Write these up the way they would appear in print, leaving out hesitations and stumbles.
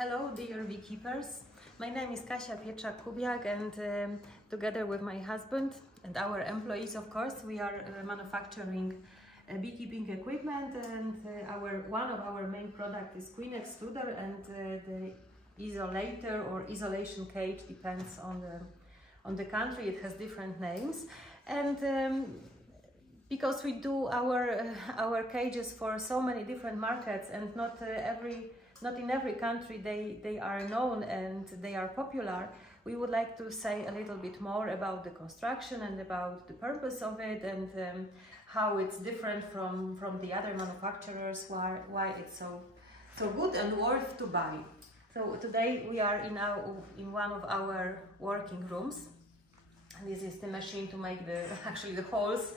Hello dear beekeepers, my name is Kasia Pietrzak-Kubiak, and together with my husband and our employees, of course, we are manufacturing beekeeping equipment, and one of our main products is queen excluder, and the isolator or isolation cage depends on the country. It has different names, and because we do our cages for so many different markets, and not in every country they are known and they are popular, we would like to say a little bit more about the construction and about the purpose of it, and how it's different from the other manufacturers, why it's so good and worth to buy. So today we are in one of our working rooms. This is the machine to make the holes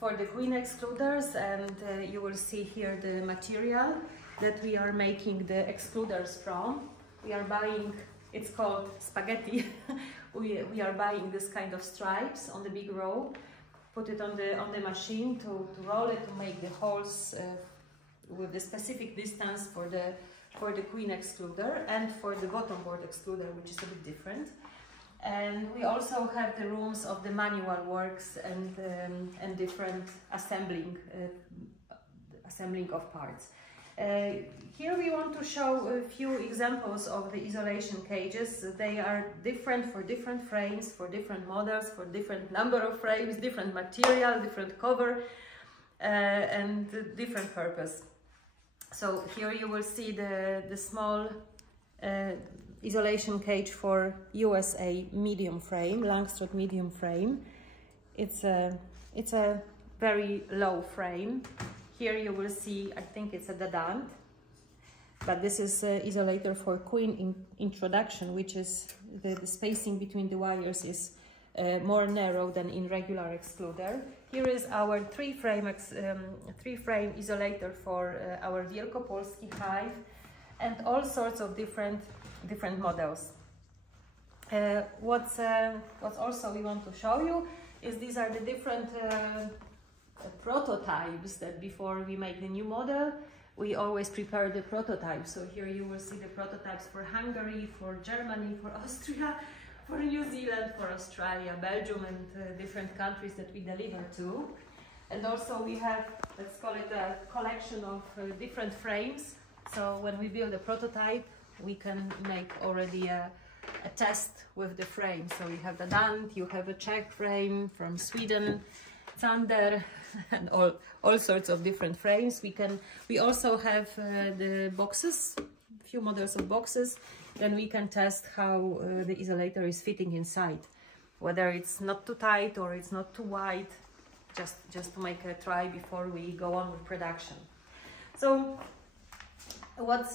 for the queen excluders, and you will see here the material that we are making the excluders from. We are buying, it's called spaghetti. we are buying this kind of stripes on the big row, put it on the machine to roll it, to make the holes with the specific distance for the queen excluder and for the bottom board excluder, which is a bit different. And we also have the rooms of the manual works and different assembling of parts. Here we want to show a few examples of the isolation cages. They are different for different frames, for different models, for different number of frames, different material, different cover, and different purpose. So here you will see the small isolation cage for USA medium frame, Langstroth medium frame. It's a very low frame. Here you will see, I think it's a dadant, but this is isolator for queen introduction, which is the spacing between the wires is more narrow than in regular excluder. Here is our three-frame isolator for our Wielkopolski hive, and all sorts of different models. What's also we want to show you is these are the different prototypes that before we make the new model, we always prepare the prototypes. So here you will see the prototypes for Hungary, for Germany, for Austria, for New Zealand, for Australia, Belgium, and different countries that we deliver to. And also we have, let's call it a collection of different frames. So when we build a prototype, we can make already a test with the frame. So we have the Dant, you have a Czech frame from Sweden, Thunder, and all sorts of different frames. We also have the boxes, a few models of boxes. Then we can test how the isolator is fitting inside, whether it's not too tight or it's not too wide, just to make a try before we go on with production. So what's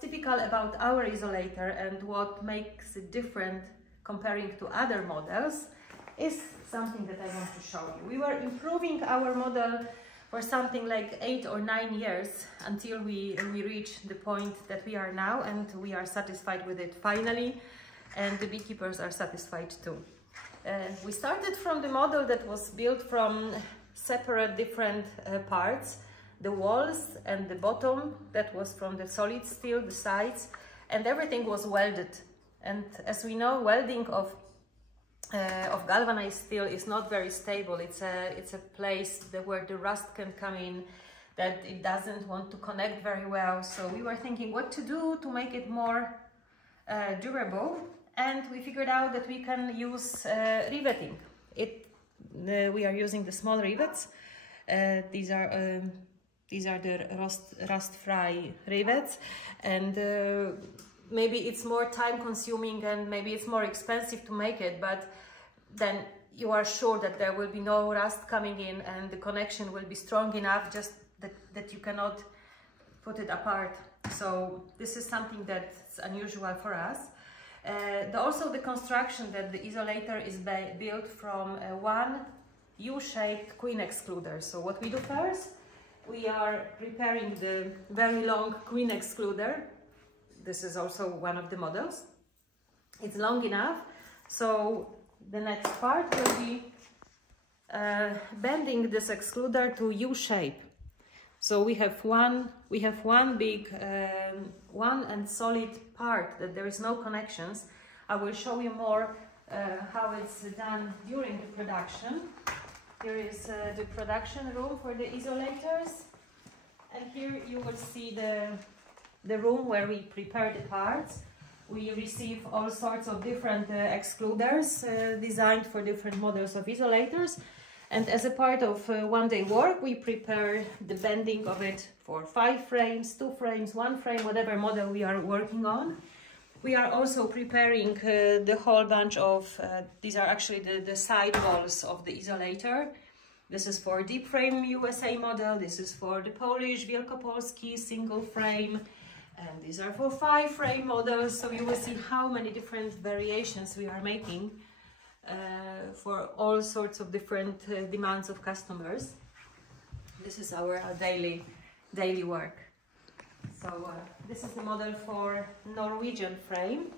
typical about our isolator and what makes it different comparing to other models is something that I want to show you. We were improving our model for something like 8 or 9 years until we reached the point that we are now, and we are satisfied with it finally, and the beekeepers are satisfied too. We started from the model that was built from separate different parts. The walls and the bottom, that was from the solid steel, the sides, and everything was welded. And as we know, welding of galvanized steel is not very stable. It's a place where the rust can come in, that it doesn't want to connect very well. So we were thinking what to do to make it more durable, and we figured out that we can use riveting. We are using the small rivets. These are the rust-free rivets, and maybe it's more time consuming and maybe it's more expensive to make it, but then you are sure that there will be no rust coming in and the connection will be strong enough, just that you cannot put it apart. So this is something that's unusual for us. Also the construction, that the isolator is built from one U-shaped queen excluder. So what we do first, we are preparing the very long queen excluder. This is also one of the models. It's long enough, so the next part will be bending this excluder to U shape. So we have one big, one and solid part that there is no connections. I will show you more how it's done during the production. Here is the production room for the isolators, and here you will see the room where we prepare the parts. We receive all sorts of different excluders designed for different models of isolators. And as a part of one-day work, we prepare the bending of it for 5 frames, 2 frames, 1 frame, whatever model we are working on. We are also preparing the whole bunch of, these are actually the side walls of the isolator. This is for deep frame USA model, this is for the Polish Wielkopolski single frame, and these are for 5 frame models. So you will see how many different variations we are making for all sorts of different demands of customers. This is our daily work. So this is the model for Norwegian frame,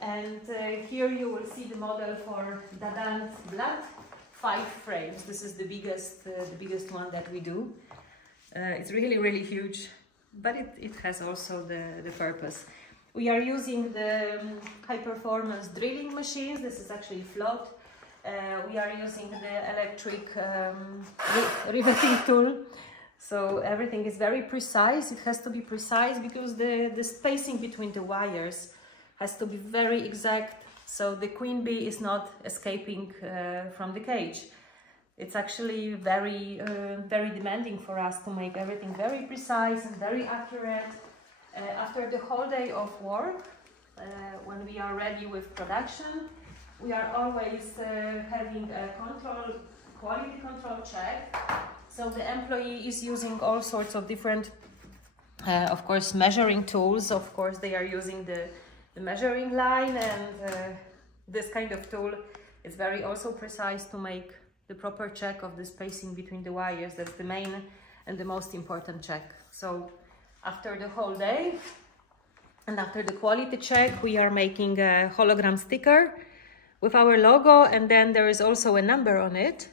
and here you will see the model for Dadant Blatt 5 frames. This is the biggest one that we do. It's really huge, but it has also the purpose. We are using the high-performance drilling machines. This is actually float. We are using the electric riveting tool. So everything is very precise. It has to be precise because the spacing between the wires has to be very exact, so the queen bee is not escaping from the cage. It's actually very demanding for us to make everything very precise and very accurate. After the whole day of work, when we are ready with production, we are always having a quality control check. So the employee is using all sorts of different, of course, measuring tools. Of course, they are using the measuring line, and this kind of tool is very also precise to make the proper check of the spacing between the wires. That's the main and the most important check. So after the whole day and after the quality check, we are making a hologram sticker with our logo, and then there is also a number on it.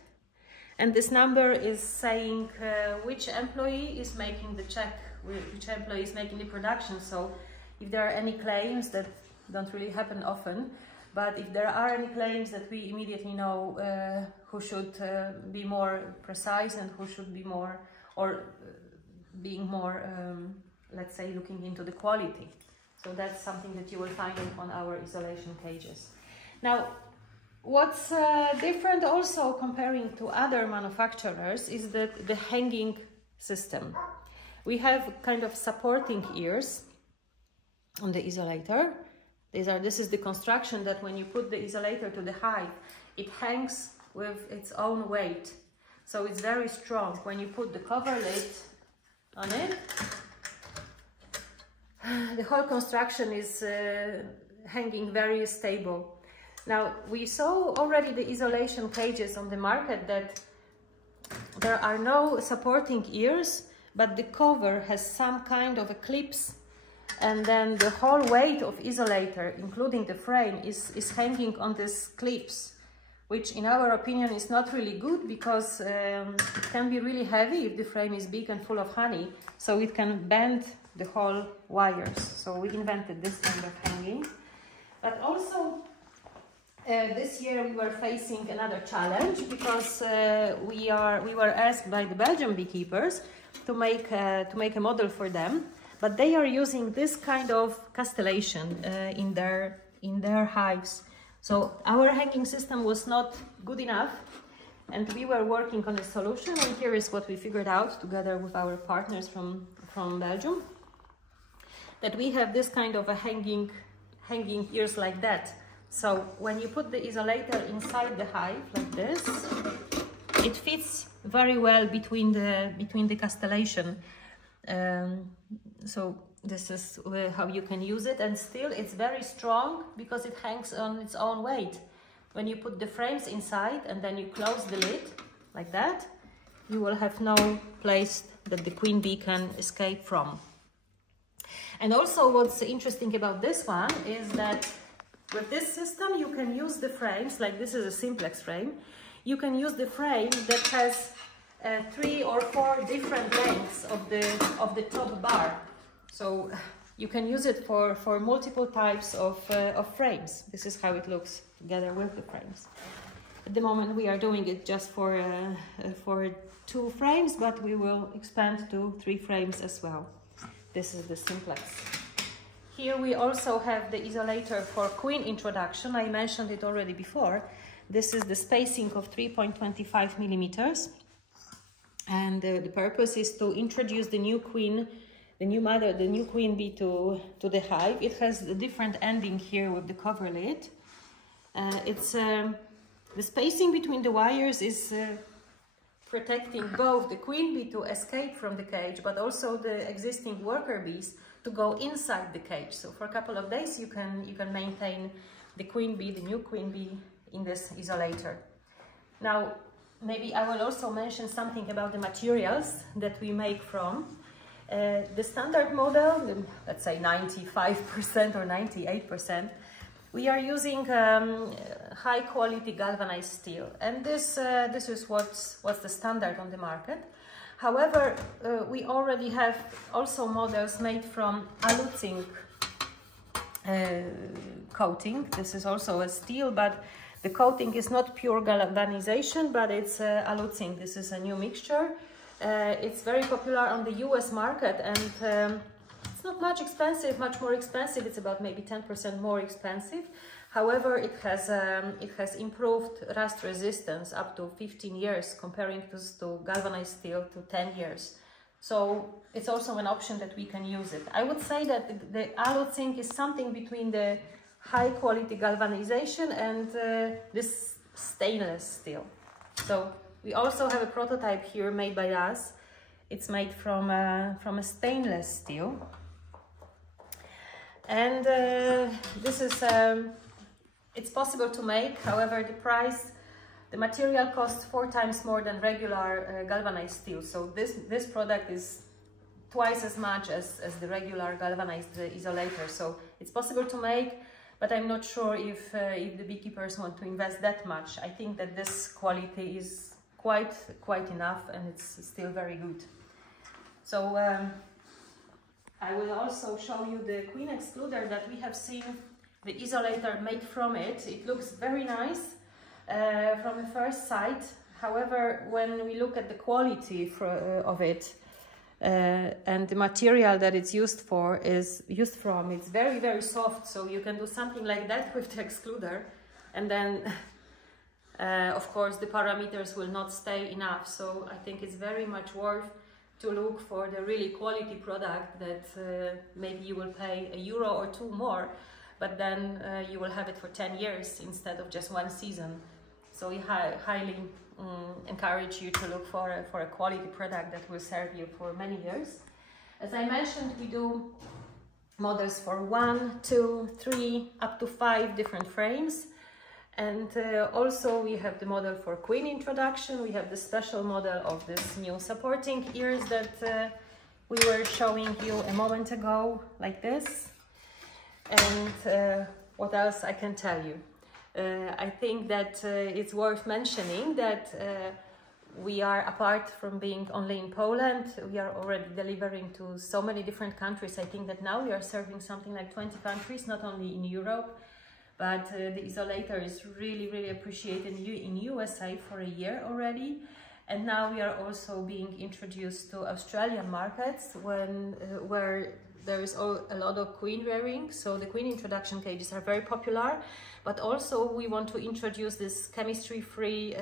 And this number is saying which employee is making the check, which employee is making the production. So if there are any claims, that don't really happen often, but if there are any claims, that we immediately know who should be more precise and who should be more, or being more, let's say, looking into the quality. So that's something that you will find on our isolation cages. Now, what's different also comparing to other manufacturers is that the hanging system. We have kind of supporting ears on the isolator. This is the construction that when you put the isolator to the hive, it hangs with its own weight. So it's very strong. When you put the cover lid on it, the whole construction is hanging very stable. Now, we saw already the isolation cages on the market that there are no supporting ears, but the cover has some kind of a clips, and then the whole weight of isolator, including the frame, is hanging on these clips, which in our opinion is not really good, because it can be really heavy if the frame is big and full of honey, so it can bend the whole wires. So we invented this kind of hanging. But also this year we were facing another challenge, because we were asked by the Belgian beekeepers to make a model for them, but they are using this kind of castellation in their hives. So our hanging system was not good enough, and we were working on a solution, and here is what we figured out together with our partners from Belgium, that we have this kind of a hanging ears like that. So when you put the isolator inside the hive like this, it fits very well between the castellation. So this is how you can use it, and still it's very strong because it hangs on its own weight. When you put the frames inside and then you close the lid like that, you will have no place that the queen bee can escape from. And also what's interesting about this one is that with this system you can use the frames, like this is a simplex frame, you can use the frame that has 3 or 4 different lengths of the top bar. So you can use it for multiple types of frames. This is how it looks together with the frames. At the moment we are doing it just for 2 frames, but we will expand to 3 frames as well. This is the simplex. Here we also have the isolator for queen introduction. I mentioned it already before. This is the spacing of 3.25 millimeters. And the purpose is to introduce the new queen, the new mother, the new queen bee to the hive. It has a different ending here with the cover lid. The spacing between the wires is protecting both the queen bee to escape from the cage, but also the existing worker bees to go inside the cage. So for a couple of days you can maintain the queen bee, the new queen bee, in this isolator. Now maybe I will also mention something about the materials that we make from. The standard model, let's say 95% or 98%, we are using high quality galvanized steel, and this is what's the standard on the market. However, we already have also models made from alu-zinc coating. This is also a steel, but the coating is not pure galvanization, but it's alu-zinc. This is a new mixture. It's very popular on the US market, and it's not much more expensive. It's about maybe 10% more expensive. However, it has improved rust resistance up to 15 years, comparing to galvanized steel to 10 years. So it's also an option that we can use it. I would say that the alu-zinc is something between the high quality galvanization and this stainless steel. So we also have a prototype here made by us. It's made from a stainless steel. And this is, it's possible to make. However, the material costs 4 times more than regular galvanized steel. So this product is twice as much as the regular galvanized isolator. So it's possible to make, but I'm not sure if the beekeepers want to invest that much. I think that this quality is quite enough, and it's still very good. So I will also show you the queen excluder that we have seen, the isolator made from it. It looks very nice from the first sight. However, when we look at the quality of it and the material that it's used from, it's very, very soft. So you can do something like that with the excluder, and then of course the parameters will not stay enough. So I think it's very much worth to look for the really quality product that maybe you will pay €1 or 2 more, but then you will have it for 10 years instead of just 1 season. So we highly encourage you to look for a quality product that will serve you for many years. As I mentioned, we do models for 1, 2, 3, up to 5 different frames. And also we have the model for queen introduction. We have the special model of this new supporting ears that we were showing you a moment ago, like this. And what else I can tell you? I think that it's worth mentioning that we are, apart from being only in Poland, we are already delivering to so many different countries. I think that now we are serving something like 20 countries, not only in Europe, but the isolator is really, really appreciated in USA for a year already. And now we are also being introduced to Australian markets where there is a lot of queen rearing. So the queen introduction cages are very popular, but also we want to introduce this chemistry-free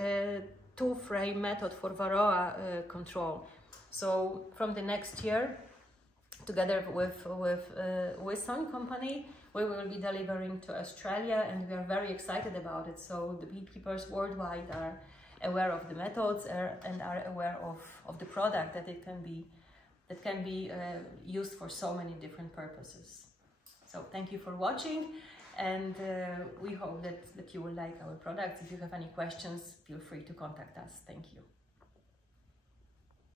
2-frame method for varroa control. So from the next year, together with Wilson company, we will be delivering to Australia, and we are very excited about it. So the beekeepers worldwide are aware of the methods and are aware of the product, that it can be used for so many different purposes. So thank you for watching, and we hope that you will like our products. If you have any questions, feel free to contact us. Thank you.